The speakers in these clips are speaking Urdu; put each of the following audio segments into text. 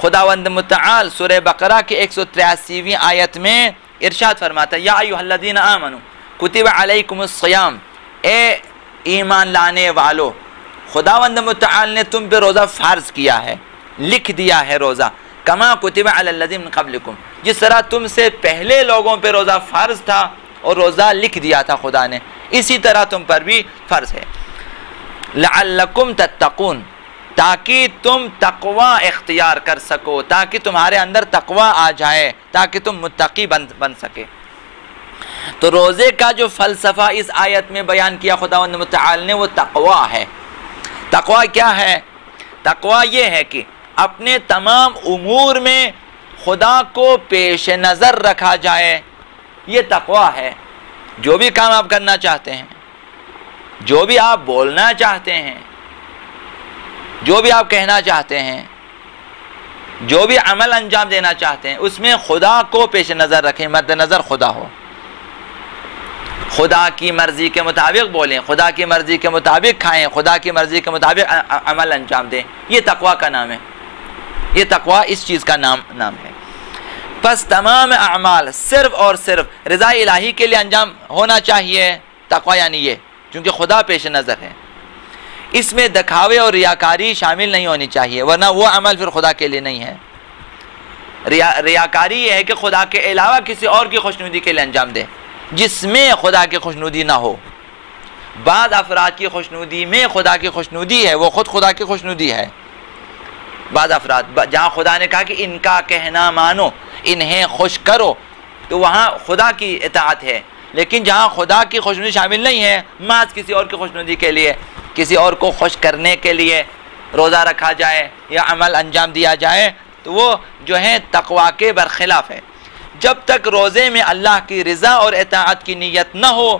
خداوند متعال سورہ بقرہ کی 183ویں آیت میں ارشاد فرماتا ہے یا ایھا الذین آمنوا کتب علیکم الصیام، اے ایمان لانے والو خداوند متعال نے تم پہ روزہ فرض کیا ہے، لکھ دیا ہے روزہ، کما کتب علی الذین من قبلکم، جس طرح تم سے پہلے لوگوں پہ روزہ فرض تھا اور روزہ لکھ دیا تھا خدا نے، اسی طرح تم پر بھی فرض ہے، لعلکم تتقون، تاکہ تم تقوی اختیار کر سکو، تاکہ تمہارے اندر تقوی آ جائے، تاکہ تم متقی بن سکے۔ تو روزے کا جو فلسفہ اس آیت میں بیان کیا خداوند متعال نے وہ تقوی ہے۔ تقوی کیا ہے؟ تقوی یہ ہے کہ اپنے تمام امور میں خدا کو پیش نظر رکھا جائے، یہ تقوی ہے۔ جو بھی کام آپ کرنا چاہتے ہیں، جو بھی آپ بولنا چاہتے ہیں، جو بھی آپ کہنا چاہتے ہیں، جو بھی عمل انجام دینا چاہتے ہیں، اس میں خدا کو پیش نظر رکھیں، مد نظر خدا ہو، خدا کی مرضی کے مطابق بولیں، خدا کی مرضی کے مطابق کھائیں، خدا کی مرضی کے مطابق عمل انجام دیں، یہ تقوی کا نام ہے، یہ تقوی اس چیز کا نام ہے۔ پس تمام اعمال صرف اور صرف رضا الہی کے لیے انجام ہونا چاہیے، تقوی یعنی یہ، کیونکہ خدا پیش نظر ہے، اس میں دکھاوے اور ریاکاری شامل نہیں ہونی چاہیے، ورنہ وہ عمل پھر خدا کے لیے نہیں ہے۔ ریاکاری یہ ہے کہ خدا کے علاوہ کسی اور کی خوشنودی کے لیے انجام دے، جس میں خدا کی خوشنودی نہ ہو۔ بعض افراد کی خوشنودی میں خدا کی خوشنودی ہے، وہ خود خدا کی خوشنودی ہے۔ بعض افراد جہاں خدا نے کہا کہ ان کا کہنا مانو، انہیں خوش کرو، تو وہاں خدا کی اطاعت ہے، لیکن جہاں خدا کی خوشنودی شامل نہیں ہے، محض کسی اور کی خوشنودی کے لیے، کسی اور کو خوش کرنے کے لیے روزہ رکھا جائے یا عمل انجام دیا جائے، تو وہ جو ہے تقوی کے برخلاف ہے۔ جب تک روزے میں اللہ کی رضا اور اطاعت کی نیت نہ ہو،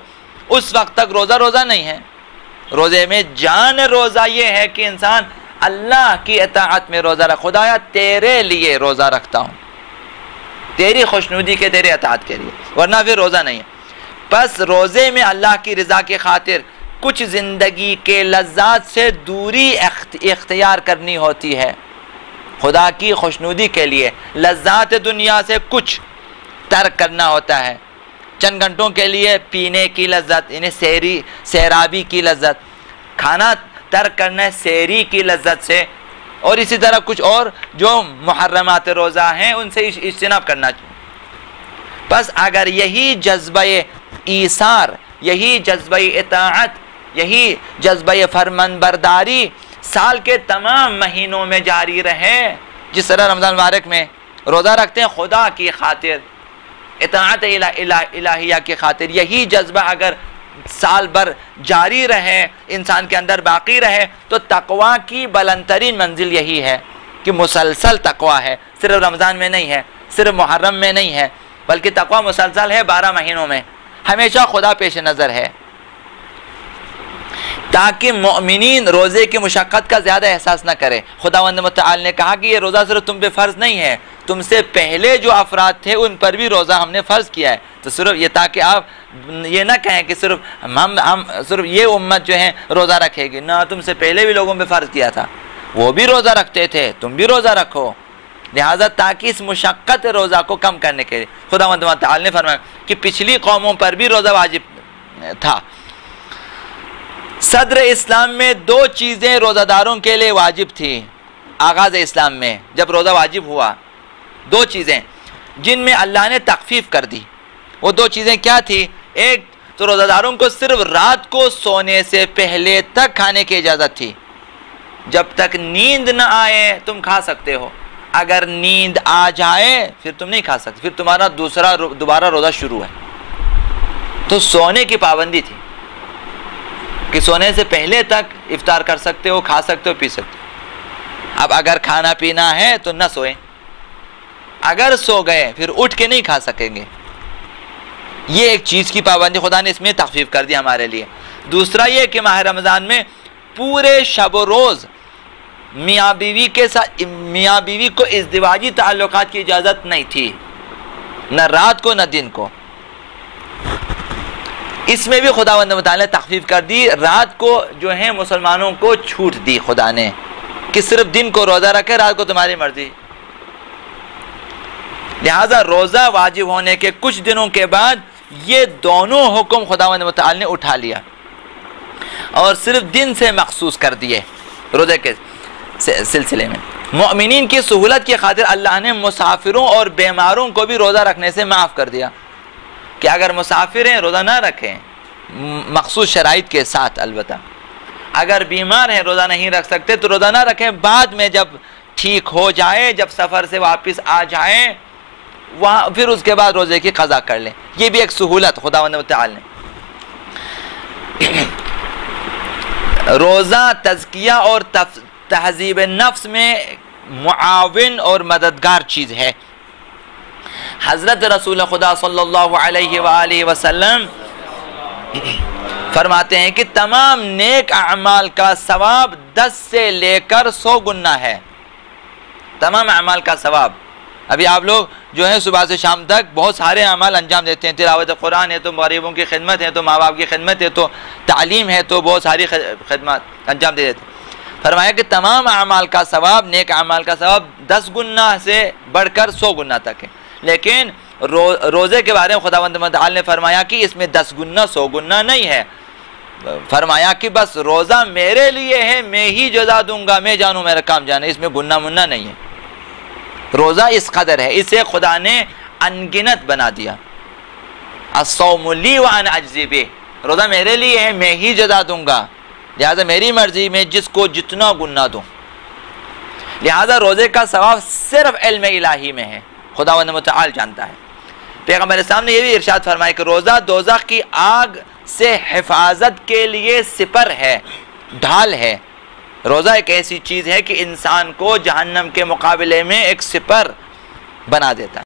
اس وقت تک روزہ نہیں ہے۔ روزے میں جان روزہ یہ ہے کہ انسان اللہ کی اطاعت میں روزہ رکھ، خدایا تیرے لیے روزہ رکھتا ہوں، تیری خوشنودی کے، تیرے اطاعت کے لیے، ورنہ پھر روزہ نہیں ہے۔ پس روزے میں اللہ کی رضا کی خاطر کچھ زندگی کے لذات سے دوری اختیار کرنی ہوتی ہے، خدا کی خوشنودی کے لیے لذات دنیا سے کچھ ترک کرنا ہوتا ہے، چند گھنٹوں کے لیے پینے کی لذت، یعنی سیرابی کی لذت، کھانا ترک کرنا ہے سیری کی لذت سے، اور اسی طرح کچھ اور جو محرمات روزہ ہیں ان سے اجتناب کرنا چاہیے۔ پس اگر یہی جذبہ ایثار، یہی جذبہ اطاعت، یہی جذبہ فرمان برداری سال کے تمام مہینوں میں جاری رہے، جس طرح رمضان مبارک میں روزہ رکھتے ہیں خدا کی خاطر، اطاعت الہیہ کی خاطر، یہی جذبہ اگر سال بھر جاری رہے، انسان کے اندر باقی رہے، تو تقوی کی بلند ترین منزل یہی ہے کہ مسلسل تقوی ہے، صرف رمضان میں نہیں ہے، صرف محرم میں نہیں ہے، بلکہ تقوی مسلسل ہے 12 مہینوں میں، ہمیشہ خدا پیش نظر ہے، تاکہ مومنین روزے کی مشقت کا زیادہ احساس نہ کرے۔ خداوند متعال نے کہا کہ یہ روزہ صرف تم پہ فرض نہیں ہے، تم سے پہلے جو افراد تھے ان پر بھی روزہ ہم نے فرض کیا ہے، تو صرف یہ تاکہ آپ یہ نہ کہیں کہ صرف ہم صرف یہ امت جو ہے روزہ رکھے گی، نہ، تم سے پہلے بھی لوگوں پہ فرض کیا تھا، وہ بھی روزہ رکھتے تھے، تم بھی روزہ رکھو، لہٰذا تاکہ اس مشقت روزہ کو کم کرنے کے لیے خداوند متعال نے فرمایا کہ پچھلی قوموں پر بھی روزہ واجب تھا۔ صدر اسلام میں 2 چیزیں روزہ داروں کے لیے واجب تھی، آغاز اسلام میں جب روزہ واجب ہوا، 2 چیزیں جن میں اللہ نے تخفیف کر دی۔ وہ 2 چیزیں کیا تھی؟ ایک تو روزہ داروں کو صرف رات کو سونے سے پہلے تک کھانے کی اجازت تھی، جب تک نیند نہ آئے تم کھا سکتے ہو، اگر نیند آ جائے پھر تم نہیں کھا سکتے، پھر تمہارا دوبارہ روزہ شروع ہے۔ تو سونے کی پابندی تھی کہ سونے سے پہلے تک افطار کر سکتے ہو، کھا سکتے ہو، پی سکتے ہو۔ اب اگر کھانا پینا ہے تو نہ سوئیں، اگر سو گئے پھر اٹھ کے نہیں کھا سکیں گے۔ یہ ایک چیز کی پابندی خدا نے اس میں تخفیف کر دی ہمارے لیے۔ دوسرا یہ کہ ماہ رمضان میں پورے شب و روز میاں بیوی کو ازدواجی تعلقات کی اجازت نہیں تھی، نہ رات کو نہ دن کو۔ اس میں بھی خداوند متعال نے تخفیف کر دی، رات کو جو ہے مسلمانوں کو چھوٹ دی خدا نے کہ صرف دن کو روزہ رکھے، رات کو تمہاری مرضی، لہٰذا روزہ واجب ہونے کے کچھ دنوں کے بعد یہ دونوں حکم خداوند متعال نے اٹھا لیا اور صرف دن سے مخصوص کر دیے روزے کے سلسلے میں۔ مؤمنین کی سہولت کی خاطر اللہ نے مسافروں اور بیماروں کو بھی روزہ رکھنے سے معاف کر دیا کہ اگر مسافر ہیں روزہ نہ رکھیں، مخصوص شرائط کے ساتھ البتہ۔ اگر بیمار ہیں روزہ نہیں رکھ سکتے تو روزہ نہ رکھیں، بعد میں جب ٹھیک ہو جائے، جب سفر سے واپس آ جائیں، وہاں پھر اس کے بعد روزے کی قضا کر لیں۔ یہ بھی ایک سہولت خداوند متعال نے۔ روزہ تزکیہ اور تہذیب نفس میں معاون اور مددگار چیز ہے۔ حضرت رسول خدا صلی اللہ علیہ وآلہ وسلم فرماتے ہیں کہ تمام نیک اعمال کا ثواب 10 سے لے کر 100 گنا ہے۔ تمام اعمال کا ثواب۔ ابھی آپ لوگ جو ہیں صبح سے شام تک بہت سارے اعمال انجام دیتے ہیں، تلاوت قرآن ہے تو غریبوں کی خدمت ہے تو ماں باپ کی خدمت ہے تو تعلیم ہے تو بہت ساری خدمات انجام دے دیتے ہیں۔ فرمایا کہ تمام اعمال کا ثواب، نیک اعمال کا ثواب 10 گنا سے بڑھ کر 100 گنا تک ہے۔ لیکن روزے کے بارے میں خداوند متعال نے فرمایا کہ اس میں 10 گنا 100 گنا نہیں ہے۔ فرمایا کہ بس روزہ میرے لیے ہے، میں ہی جزا دوں گا، میں جانوں میرا کام جانے، اس میں گنا مننا نہیں ہے۔ روزہ اس قدر ہے، اسے خدا نے انگنت بنا دیا۔ الصوم لی وانا اجزی بہ، روزہ میرے لیے ہے، میں ہی جزا دوں گا، لہذا میری مرضی میں جس کو جتنا گنا دوں۔ لہذا روزے کا ثواب صرف علم الہی میں ہے، خداوند متعال جانتا ہے۔ پیغمبر اسلام نے یہ بھی ارشاد فرمایا کہ روزہ دوزخ کی آگ سے حفاظت کے لیے سپر ہے، ڈھال ہے۔ روزہ ایک ایسی چیز ہے کہ انسان کو جہنم کے مقابلے میں ایک سپر بنا دیتا ہے۔